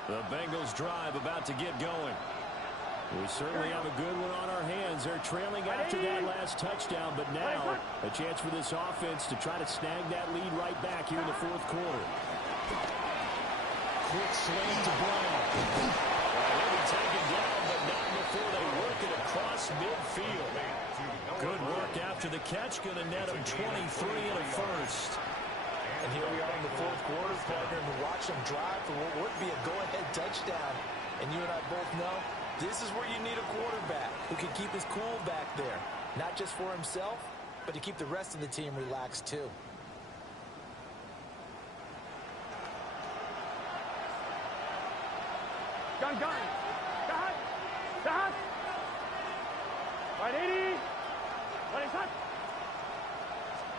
The Bengals drive about to get going. We certainly have a good one on our hands. They're trailing after that last touchdown, but now a chance for this offense to try to snag that lead right back here in the fourth quarter. Quick slant to Brown. He'll be taken down, but not before they work it across midfield. Good work after the catch. Going to net him 23 and a first. And here we are in the fourth quarter, partner, and watch them drive for what would be a go-ahead touchdown. And you and I both know this is where you need a quarterback who can keep his cool back there. Not just for himself, but to keep the rest of the team relaxed too. Gun. Dot. Right 80. What is that?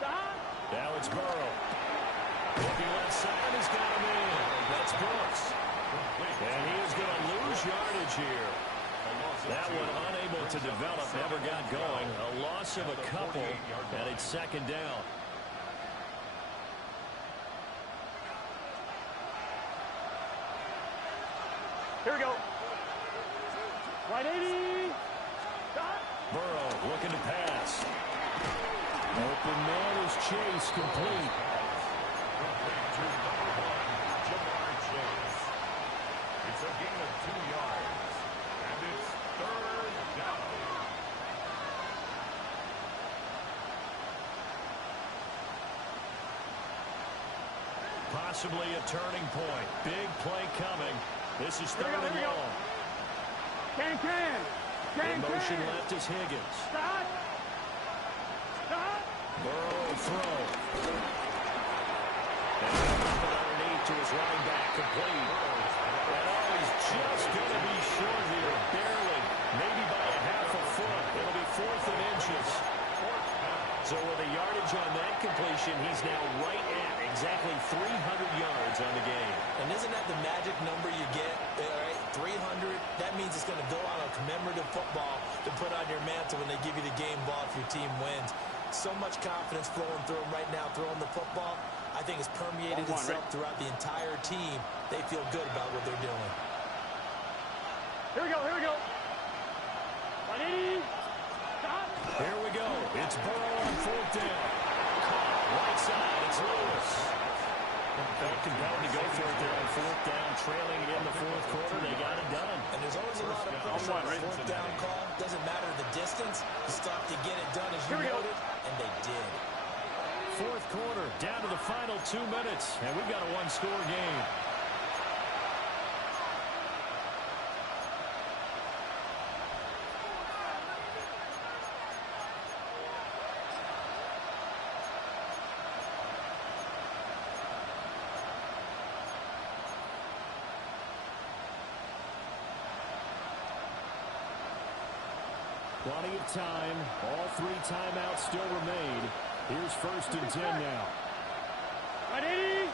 Dot. Now it's Burrow. Looking left side, he's got him in. That's Brooks. And he is going to lose yardage here. That one unable to develop, never got going. A loss of a couple, and it's second down. Here we go. Right 80. Dot. Burrow looking to pass. Open man is Chase, complete. It's a gain of 2 yards, and it's third down. Possibly a turning point. Big play coming. This is third and long. Can. In motion left is Higgins. Dot. Burrow throw. And underneath to his running back, complete. And he's just going to be short here, barely, maybe by a half a foot. It'll be 4th and inches. So with a yardage on that completion, he's now right at exactly 300 yards on the game. And isn't that the magic number you get? Right? 300, that means it's going to go on a commemorative football to put on your mantle when they give you the game ball if your team wins. So much confidence flowing through them right now, throwing the football. I think it's permeated itself throughout the entire team. They feel good about what they're doing. Here we go. 180. Stop. Here we go. It's Burrow on 4th down. Right side, it's Lewis. Felt compelled to go for it there on 4th down, trailing in the fourth quarter. They got it done. And there's always a lot of pressure on a 4th down call. Doesn't matter the distance. You stop to get it done as you noted, and they did. Fourth quarter, down to the final 2 minutes, and we've got a one-score game. Plenty of time. All 3 timeouts still remain. Here's 1st and 10 now. Ready?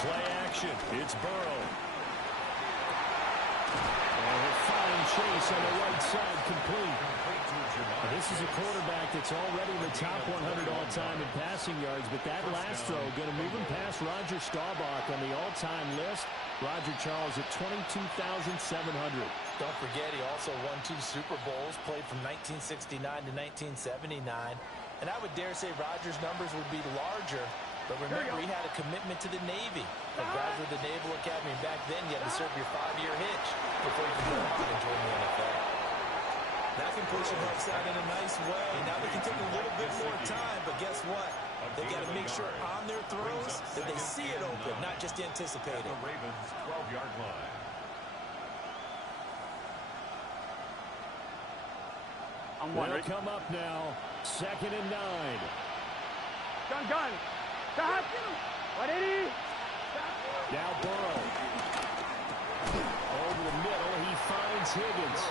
Play action. It's Burrow. And he'll find Chase on the right side, complete. This is a quarterback that's already in the top 100 all-time in passing yards, but that last throw going to move him past Roger Staubach on the all-time list. Roger Charles at 22,700. Don't forget, he also won 2 Super Bowls, played from 1969 to 1979. And I would dare say Roger's numbers would be larger, but remember, he had a commitment to the Navy. A graduate of the Naval Academy, and back then you had to serve your 5-year hitch before you could go out and join the NFL. That completion helps out in a nice way. Now they can take a little bit more time, but guess what? They got to make sure on their throws that they see it open, not just anticipate it. The Ravens' 12-yard line. They'll come up now. 2nd and 9. Gun. Stop. 180. Now Burrow. Over the middle, he finds Higgins.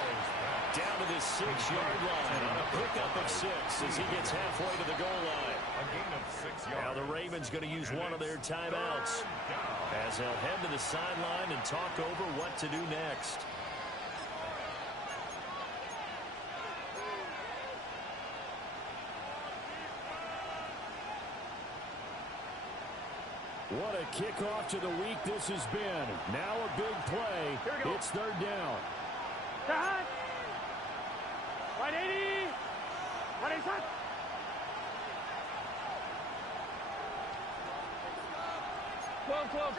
Down to the 6-yard line on a pickup of 6 as he gets halfway to the goal line. A gain of 6 yards. Now the Ravens going to use one of their timeouts as they'll head to the sideline and talk over what to do next. What a kickoff to the week this has been. Now a big play. It's 3rd down. Stop. 180. 180. 12.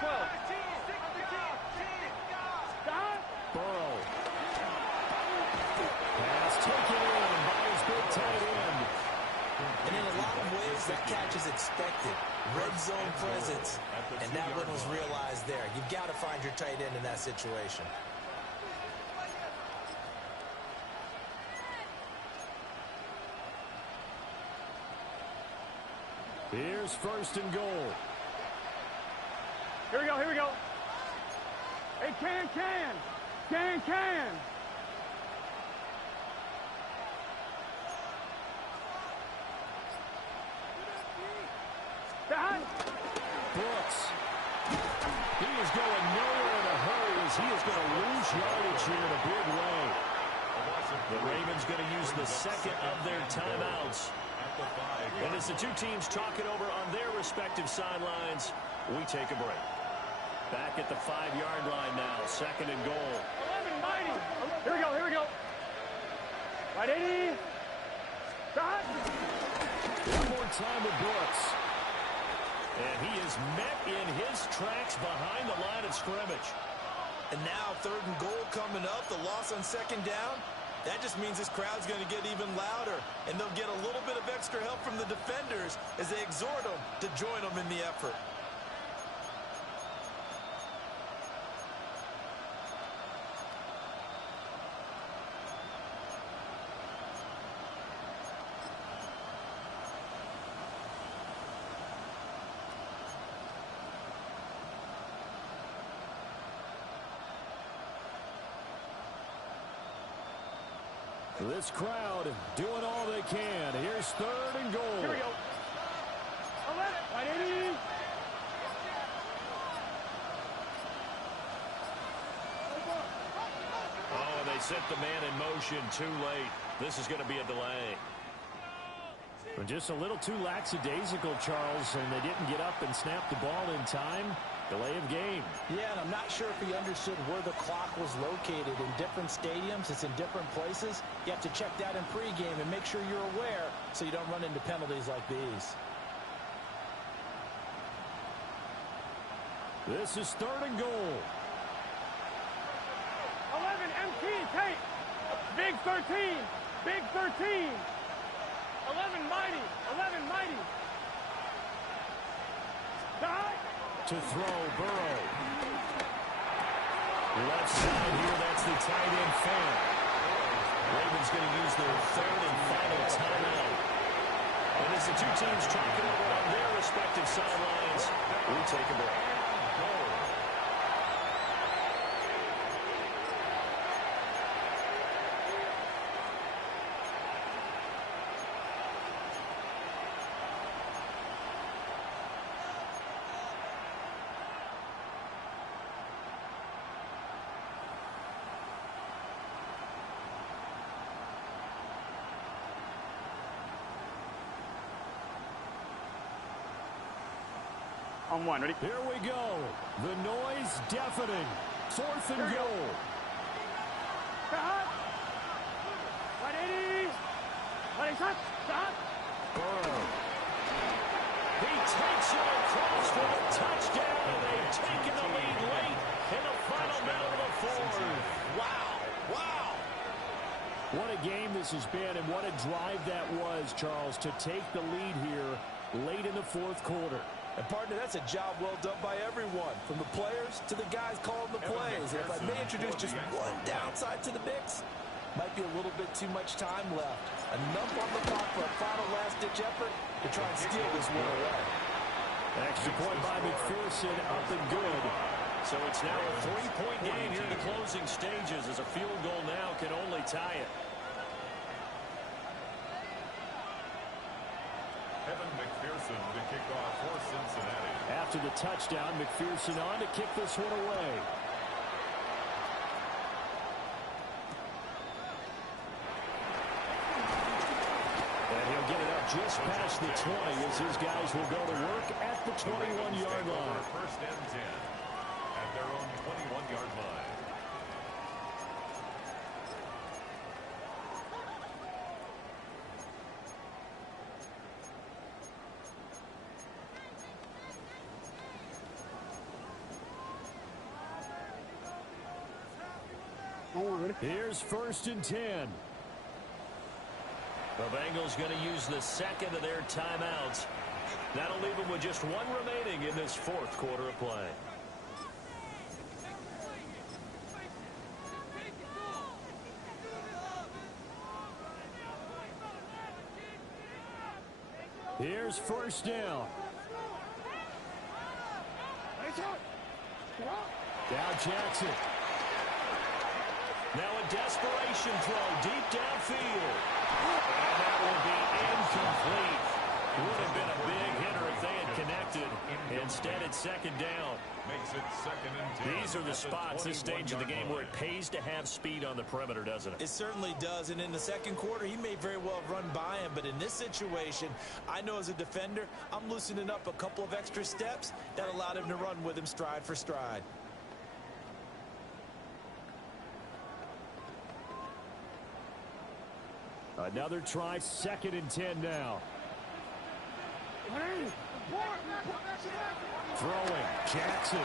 Stop. Burrow. Pass taken in by his big tight end. And in a lot of ways, that catch is expected. Red zone presence, and that one was realized there. You've got to find your tight end in that situation. Here's 1st and goal. Here we go. Hey, can. Stop. Brooks. He is going nowhere in a hurry as he is going to lose yardage here in a big way. The Ravens going to use the 2nd of their timeouts. And as the two teams talk it over on their respective sidelines, we take a break. Back at the 5-yard line now, 2nd and goal. 11, mighty. Here we go. 180. Stop. One more time with Brooks. And he is met in his tracks behind the line of scrimmage. And now 3rd and goal coming up. The loss on 2nd down. That just means this crowd's going to get even louder. And they'll get a little bit of extra help from the defenders as they exhort them to join them in the effort. This crowd doing all they can. Here's 3rd and goal. Here we go. 11, 180. Oh, and they set the man in motion too late. This is going to be a delay. Just a little too lackadaisical, Charles, and they didn't get up and snap the ball in time. Delay of game. Yeah, and I'm not sure if he understood where the clock was located. In different stadiums, it's in different places. You have to check that in pregame and make sure you're aware so you don't run into penalties like these. This is 3rd and goal. 11, MT, tape. Big 13. Big 13. 11, mighty. 11, mighty. Stop. To throw, Burrow. Left side here, that's the tight end fan. Ravens going to use their 3rd and final timeout. And as the two teams talk it over on their respective sidelines, we take a break. On 1, ready? Here we go. The noise deafening. 4th and goal. Stop. 180. 180. Stop. Burrow. He takes it across for a touchdown, and they've taken the lead late in the final minute of the 4th. Wow. What a game this has been, and what a drive that was, Charles, to take the lead here late in the fourth quarter. And, partner, that's a job well done by everyone, from the players to the guys calling the plays. And if I may introduce just one downside to the mix, might be a little bit too much time left. Enough on the clock for a final last-ditch effort to try and steal this one away. Extra point by McPherson, up and good. So it's now a 3-point game here in the closing stages, as a field goal now can only tie it. Evan McPherson to kick off for Cincinnati. After the touchdown, McPherson on to kick this one away. And he'll get it up just past the 20 as his guys will go to work at the 21-yard line. First and 10 at their own 21-yard line. Here's first and 10. The Bengals going to use the second of their timeouts. That'll leave them with just one remaining in this fourth quarter of play. Here's first down. Down Jackson. Now a desperation throw deep downfield. And that will be incomplete. Would have been a big hitter if they had connected. Instead, it's second down. Makes it second and 10. These are the spots, this stage of the game, where it pays to have speed on the perimeter, doesn't it? It certainly does, and in the second quarter, he may very well run by him, but in this situation, I know as a defender, I'm loosening up a couple of extra steps that allowed him to run with him stride for stride. Another try, second and 10 now. Throwing, Jackson.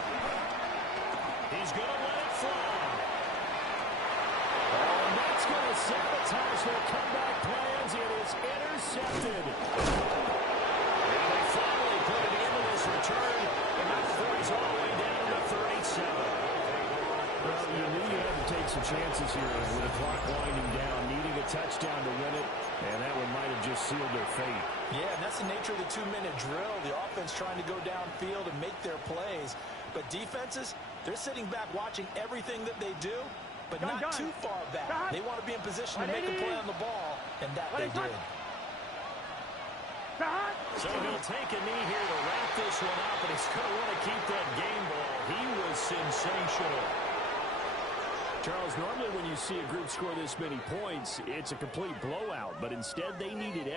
He's going to let it fly. And that's going to sabotage their comeback plans. It is intercepted. And they finally put it into this return. And now before he's all the way down to 37. Well, you knew you had to take some chances here with the clock winding down, needing a touchdown to win it, and that one might have just sealed their fate. Yeah, and that's the nature of the 2-minute drill. The offense trying to go downfield and make their plays. But defenses, they're sitting back watching everything that they do, but not too far back. They want to be in position to make a play on the ball, and that they did. So he'll take a knee here to wrap this one up, and he's going to want to keep that game ball. He was sensational. Charles, normally when you see a group score this many points, it's a complete blowout, but instead they needed